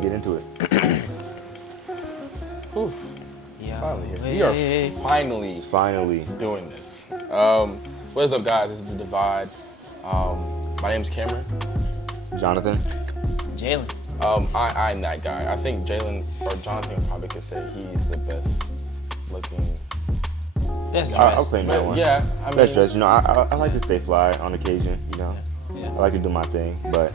get into it. Ooh. Yeah. Finally here. We are finally doing this. What is up, guys? This is The Divide. My name's Cameron. Jonathan? Jalen. I'm that guy. I think Jalen or Jonathan probably could say he's the best looking. Best I'll dressed. claim that one. Yeah, I mean, Best dressed. You know, I like to stay fly on occasion, you know. Yeah. I like to do my thing, but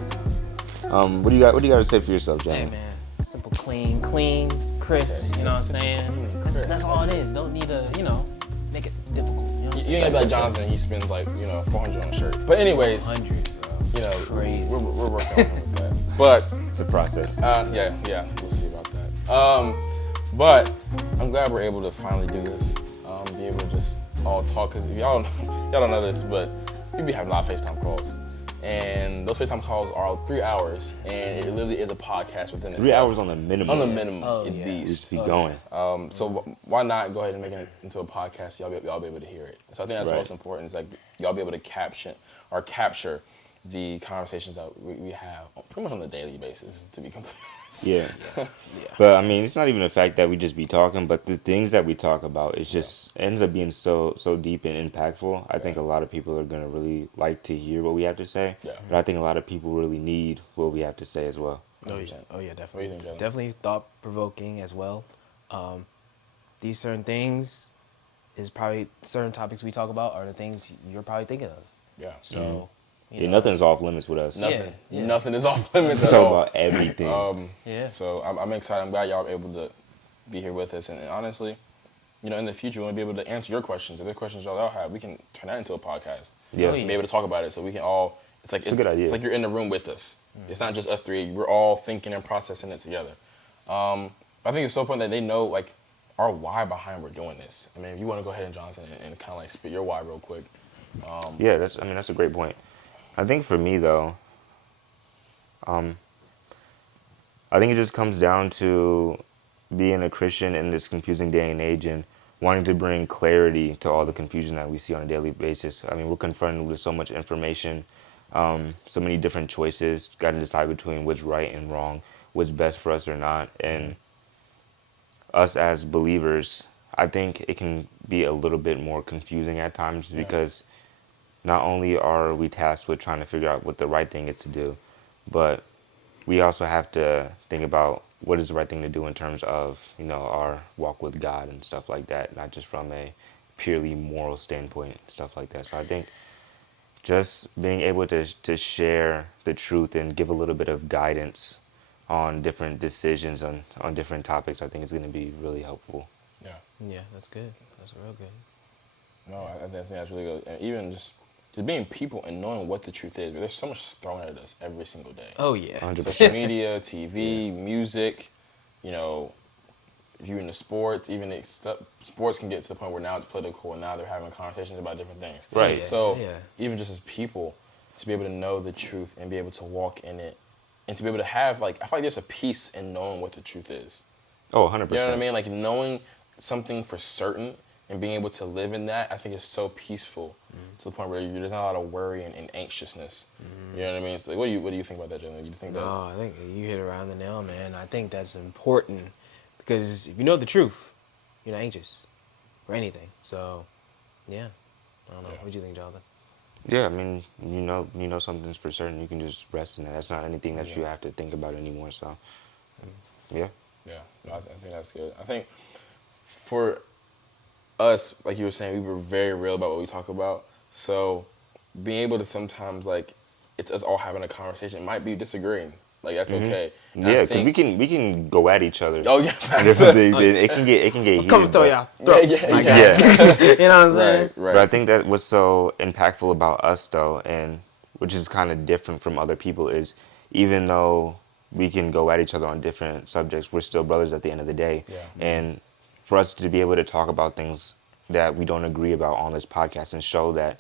what do you got to say for yourself, Jalen? Hey man, simple, clean, crisp. You know what I'm saying? That's all it is. Don't need to, make it difficult. You know what I'm you saying? ain't gotta be like Jonathan. He spends like, $400 on a shirt. But anyways, 100, bro. It's crazy. we're working on him with that. But It's a process. yeah, we'll see about that. But I'm glad we're able to finally do this. Be able to just all talk, because y'all don't know this, but we be having a lot of FaceTime calls. And those FaceTime calls are 3 hours, and it literally is a podcast within itself. 3 hours on the minimum. On the minimum, Oh, at yeah. least. Just be going. So why not go ahead and make it into a podcast so y'all be able to hear it. So I think that's Right. most important, is like y'all be able to capture the conversations that we have pretty much on a daily basis, to be completely honest. Yeah. But I mean, it's not even the fact that we just be talking, but the things that we talk about, it just ends up being so deep and impactful. I think a lot of people are gonna really like to hear what we have to say. Yeah. But I think a lot of people really need what we have to say as well. Oh yeah, 100%. oh yeah, What definitely. do you think, Jalen? Definitely thought provoking as well. These certain things is probably certain topics we talk about are the things you're probably thinking of. Yeah. So Yeah, nothing's off limits with us. Nothing. Yeah. Nothing is off limits We at talk all. about everything. Yeah. So I'm excited. I'm glad y'all are able to be here with us. And honestly, in the future, we want to be able to answer your questions. If there are questions y'all have, we can turn that into a podcast. Yeah. And be able to talk about it, so we can all. It's like a good idea. It's like you're in the room with us. It's not just us three. We're all thinking and processing it together. I think it's so important that they know like our why behind we're doing this. I mean, if you want to go ahead and Jonathan and kind of like spit your why real quick. Yeah, that's a great point. I think for me though, I think it just comes down to being a Christian in this confusing day and age and wanting to bring clarity to all the confusion that we see on a daily basis. I mean, we're confronted with so much information, so many different choices, got to decide between what's right and wrong, what's best for us or not. And us as believers, I think it can be a little bit more confusing at times because not only are we tasked with trying to figure out what the right thing is to do, but we also have to think about what is the right thing to do in terms of, our walk with God and stuff like that, not just from a purely moral standpoint, stuff like that. So I think just being able to share the truth and give a little bit of guidance on different decisions on different topics, I think is going to be really helpful. Yeah. Yeah, that's good. That's real good. No, I think that's really good. And even just being people and knowing what the truth is. There's so much thrown at us every single day. Oh yeah. 100%. Social media, TV, music, if you're into sports, even sports can get to the point where now it's political and now they're having conversations about different things. Right. So Yeah. even just as people, to be able to know the truth and be able to walk in it and to be able to have, I feel like there's a peace in knowing what the truth is. Oh, 100%. You know what I mean? Like knowing something for certain and being able to live in that, I think is so peaceful to the point where there's not a lot of worry and anxiousness. You know what I mean? So what do you think about that, Jalen? Do you think that? No, I think you hit it around the nail, man. I think that's important because if you know the truth, you're not anxious for anything. So, yeah. I don't know. Yeah. What do you think, Jonathan? Yeah, I mean, you know something's for certain. You can just rest in that. That's not anything that you have to think about anymore. So, yeah. Yeah, no, I think that's good. I think for us, like you were saying, we were very real about what we talk about. So being able to sometimes, it's us all having a conversation. It might be disagreeing. That's okay. And Yeah, I because we can go at each other. Oh, yeah. on different things. It can get heated. Come throw but- y'all throats. Yeah, like yeah. that. You know what I'm saying? Right. But I think that what's so impactful about us though, and which is kind of different from other people, is even though we can go at each other on different subjects, we're still brothers at the end of the day. Yeah. And for us to be able to talk about things that we don't agree about on this podcast and show that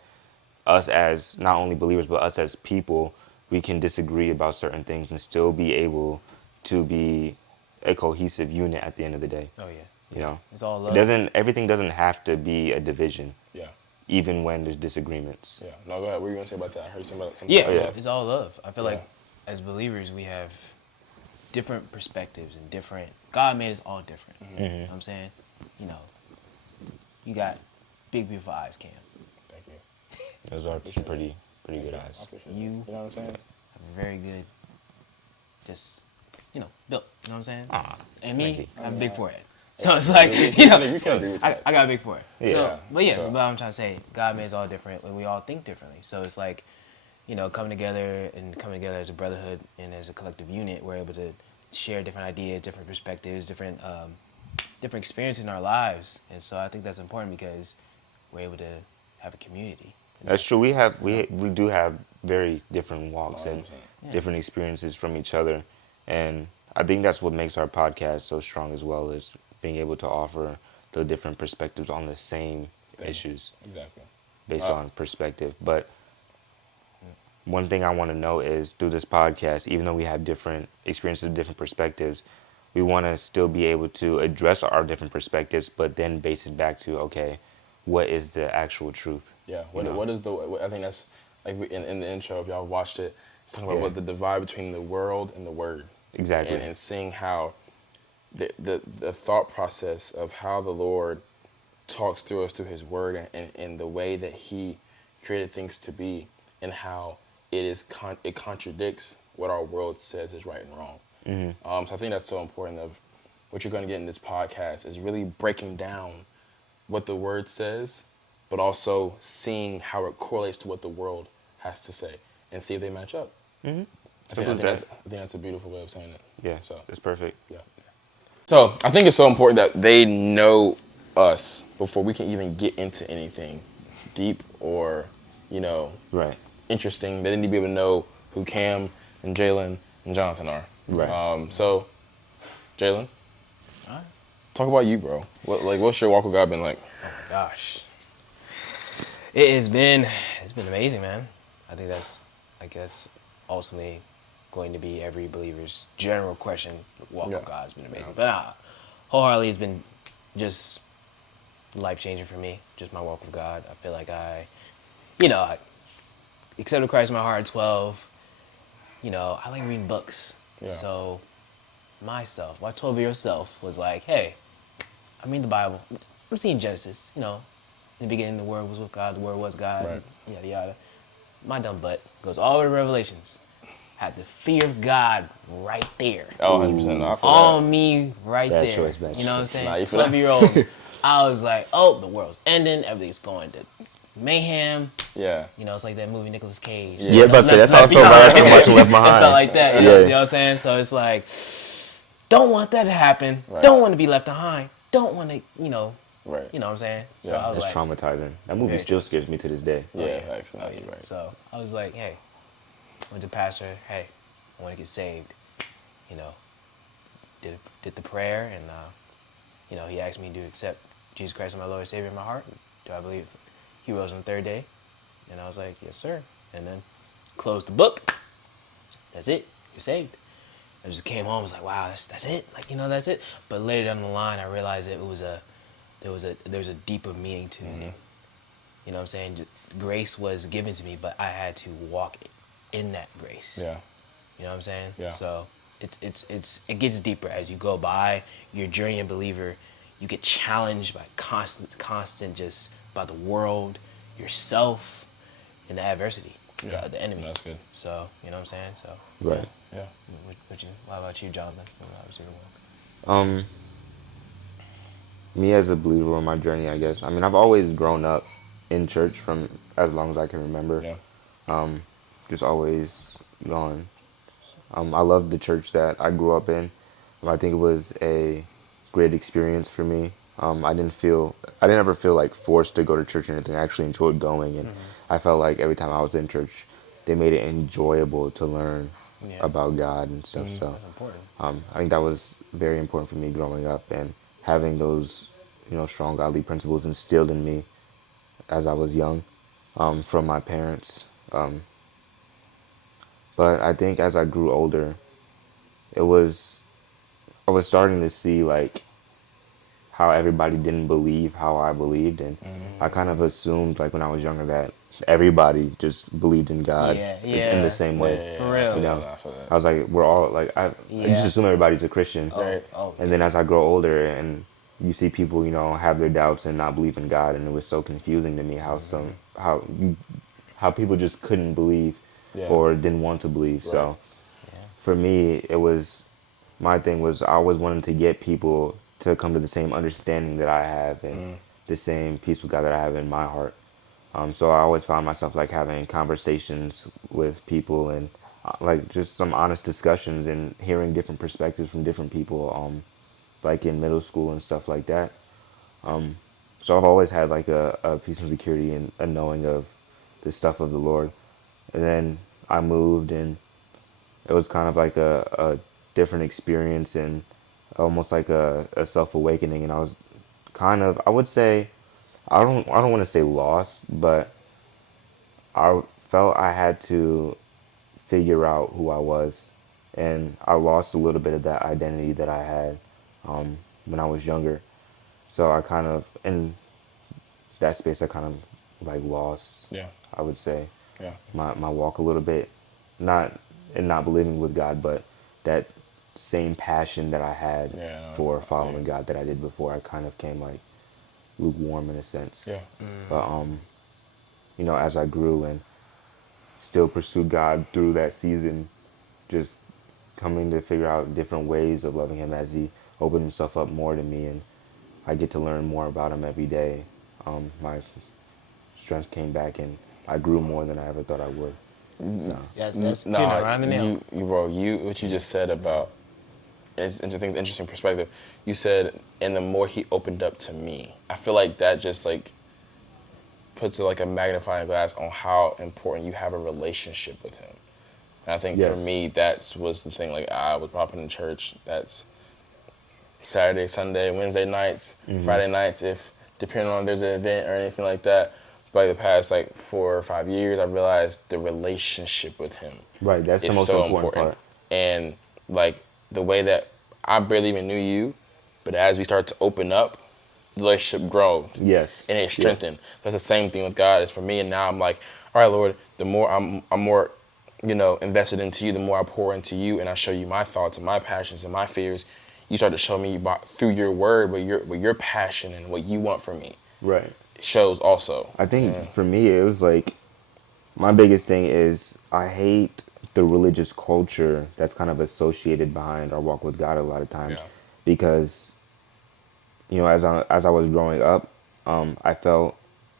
us as not only believers but us as people, we can disagree about certain things and still be able to be a cohesive unit at the end of the day. Oh, yeah. You know, It's all love. everything doesn't have to be a division, Yeah. even when there's disagreements. Yeah. No, go ahead. What were you going to say about that? I heard you say about something. Yeah, about that. it's all love. I feel Yeah. like as believers, we have different perspectives and different. God made us all different. You know what I'm saying? You know, you got big, beautiful eyes, Cam. Thank you. Those are some pretty good I eyes. appreciate You that. You know what I'm saying? have a very good, just, built. You know what I'm saying? Ah, And thank me, you. I have a big forehead. So it's like, you know, You can agree with that. I got a big forehead. Yeah. So, but yeah, So- but I'm trying to say, God made us all different, and we all think differently. So it's like, coming together as a brotherhood and as a collective unit, we're able to share different ideas, different perspectives, different experiences in our lives. And so I think that's important because we're able to have a community. That's true. We do have very different walks and 100%. different experiences from each other, and I think that's what makes our podcast so strong as well, is being able to offer the different perspectives on the same issues Exactly. based on perspective. But one thing I want to know is through this podcast, even though we have different experiences, different perspectives, we want to still be able to address our different perspectives, but then base it back to, okay, what is the actual truth? Yeah. You know? What is the? I think that's like in the intro. If y'all watched it, it's talking about Yeah. what the divide between the world and the word. Exactly. And seeing how the thought process of how the Lord talks through us through His Word and the way that He created things to be, and how it contradicts what our world says is right and wrong. So I think that's so important. Of what you're going to get in this podcast is really breaking down what the Word says, but also seeing how it correlates to what the world has to say, and see if they match up. Simple as that. I think that's a beautiful way of saying it. Yeah, So it's perfect. yeah. So I think it's so important that they know us before we can even get into anything deep or, Right. interesting. They need to be able to know who Cam and Jalen and Jonathan are. Right. So, Jalen, All right. talk about you, bro. What's your walk with God been like? Oh my gosh. It's been amazing, man. I think that's ultimately going to be every believer's general question. Walk Yeah. with God has been amazing. But wholeheartedly, it's been just life changing for me. Just my walk with God. I feel like I accepted Christ in my heart at 12. I like reading books. Yeah. So my 12-year-old self was like, hey, I'm reading the Bible. I'm seeing Genesis. In the beginning, the Word was with God. The Word was God. Right. Yada yada. My dumb butt goes all the way to Revelations. Had the fear of God right there. Oh, 100%. No, I feel On me right Bad there. choice, bad You know what I'm choice. saying? Nah, you feel that? 12-year-old. I was like, oh, the world's ending. Everything's going to mayhem. that. Yeah. It's like that movie Nicolas Cage. Yeah, but that's Left also right after Behind. watching Left It Behind. felt like that. Yeah. You know what I'm saying? So it's like, don't want that to happen. Right. Don't want to be left behind. Don't want to, Right. you know what I'm saying? So Yeah, I was That's like, traumatizing. That movie Very still traumatizing. scares me to this day. Yeah, facts. Oh, yeah. Right. So I was like, hey, went to pastor, hey, I want to get saved. Did the prayer, and he asked me to accept Jesus Christ as my Lord and Savior in my heart. Do I believe He rose on the third day? And I was like, yes, sir. And then closed the book. That's it. You're saved. I just came home. Was like, wow, that's it. Like, that's it. But later down the line, I realized there was a deeper meaning to it. You know what I'm saying? Grace was given to me, but I had to walk in that grace. Yeah. You know what I'm saying? Yeah. So it gets deeper as you go by your journey as a believer. You get challenged by constant just by the world, yourself, and the adversity, the enemy. That's good. So you know what I'm saying? So Right. Yeah. What about you, Jonathan? What was your walk? Me as a believer on my journey, I guess. I mean, I've always grown up in church from as long as I can remember. Yeah. Just always gone. I love the church that I grew up in. I think it was a great experience for me. I didn't ever feel like forced to go to church or anything. I actually enjoyed going, and I felt like every time I was in church, they made it enjoyable to learn Yeah. about God and stuff. So That's important. I think that was very important for me growing up, and having those, strong godly principles instilled in me as I was young, from my parents. But I think as I grew older, I was starting to see like how everybody didn't believe how I believed, and I kind of assumed like when I was younger that everybody just believed in God Yeah, in the yeah. same Yeah, way. yeah, For yeah, real. I feel You know, that. I feel that. I was like, we're all like I just Yeah. assume everybody's a Christian, Right. and then as I grow older and you see people, have their doubts and not believe in God, and it was so confusing to me how how people just couldn't believe Yeah. or didn't want to believe. Right. So for me, it was my thing was I always wanted to get people to come to the same understanding that I have and the same peace with God that I have in my heart. So I always found myself like having conversations with people and like just some honest discussions and hearing different perspectives from different people, like in middle school and stuff like that. So I've always had like a peace and security and a knowing of the stuff of the Lord. And then I moved and it was kind of like a different experience and almost like a self awakening. And I was kind of, I would say, I don't want to say lost, but I felt I had to figure out who I was, and I lost a little bit of that identity that I had when I was younger. So I kind of in that space I kind of like lost, Yeah. I would say, Yeah. my walk a little bit, not in not believing with God, but that same passion that I had Yeah. for following God that I did before. I kind of came like lukewarm in a sense. Yeah. But as I grew and still pursued God through that season, just coming to figure out different ways of loving Him as He opened Himself up more to me, and I get to learn more about Him every day. My strength came back, and I grew more than I ever thought I would. So That's No, you know, right on the nail. bro, what you just said about it's interesting perspective. You said, and the more he opened up to me, I feel like that just like puts like a magnifying glass on how important you have a relationship with him. And I think for yes, me, that was the thing. Like I was popping in church. That's Saturday, Sunday, Wednesday nights, Friday nights, if depending on if there's an event or anything like that. But the past like 4 or 5 years, I realized the relationship with him right. That's the is most so important important. part. And like the way that I barely even knew you, but as we started to open up, the relationship grew Yes, and it yeah, strengthened. That's the same thing with God as for me. And now I'm like, all right, Lord, the more I'm more, invested into you, the more I pour into you, and I show you my thoughts and my passions and my fears. You start to show me through your word what your passion and what you want from me right. shows also. I think for me, it was like my biggest thing is I hate the religious culture that's kind of associated behind our walk with God a lot of times, Yeah. because as I was growing up, I felt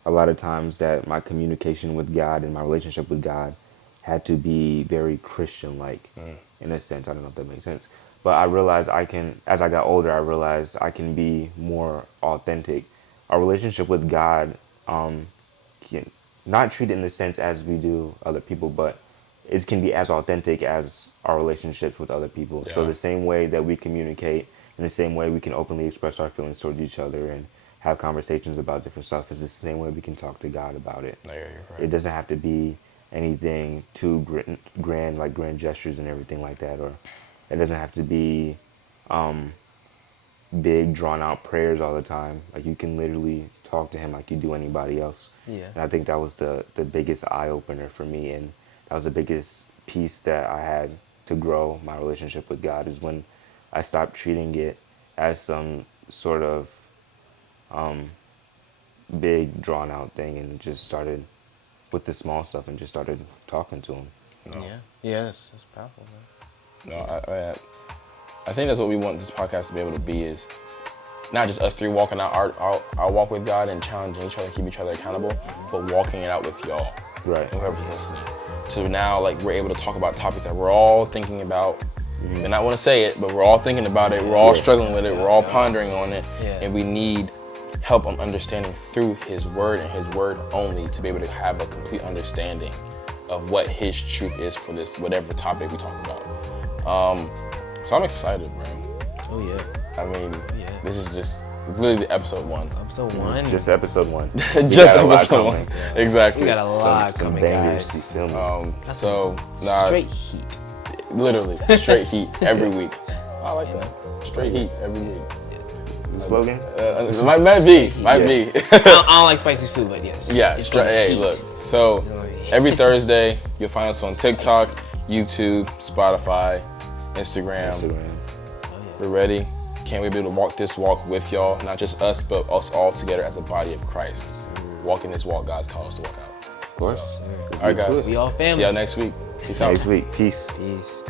a lot of times that my communication with God and my relationship with God had to be very Christian-like, in a sense. I don't know if that makes sense, but I realized as I got older, I realized I can be more authentic. Our relationship with God can not treat it in the sense as we do other people, but it can be as authentic as our relationships with other people. So Yeah. the same way that we communicate, in the same way we can openly express our feelings towards each other and have conversations about different stuff, is the same way we can talk to God about it. No, you're It correct. doesn't have to be anything too grand, like grand gestures and everything like that, or it doesn't have to be big drawn out prayers all the time. Like you can literally talk to Him like you do anybody else. Yeah. And I think that was the biggest eye opener for me, and that was the biggest piece that I had to grow my relationship with God, is when I stopped treating it as some sort of big drawn out thing and just started with the small stuff and just started talking to Him. No, Yeah. Yeah, that's powerful, man. no, I think that's what we want this podcast to be able to be, is not just us three walking out our walk with God and challenging each other, keep each other accountable, but walking it out with y'all, Right. and whoever's listening. So now, like, we're able to talk about topics that we're all thinking about. And I want to say it, but we're all thinking about it. We're all Yeah. struggling with it. We're all pondering on it, Yeah. and we need help on understanding through His Word and His Word only to be able to have a complete understanding of what His truth is for this whatever topic we talk about. So I'm excited, man. Oh yeah. I mean, Yeah. this is just literally episode 1. Episode 1. Just episode 1. Just got a lot episode 1. coming. Exactly. we got a lot Some coming, bangers, guys. you feel me? So, nah, Straight heat. literally straight heat every week. I like that. Straight heat every week. slogan? Might be. I don't like spicy food, but yes. Yeah, it's gonna hey, heat. look. So every Thursday, you'll find us on TikTok, YouTube, Spotify, Instagram. We're ready. Can't wait to be able to walk this walk with y'all. Not just us, but us all together as a body of Christ. Walking this walk God's called us to walk out. Of course. So, all right, guys. We all family. See y'all next week. Peace out. Next week. Peace. Peace.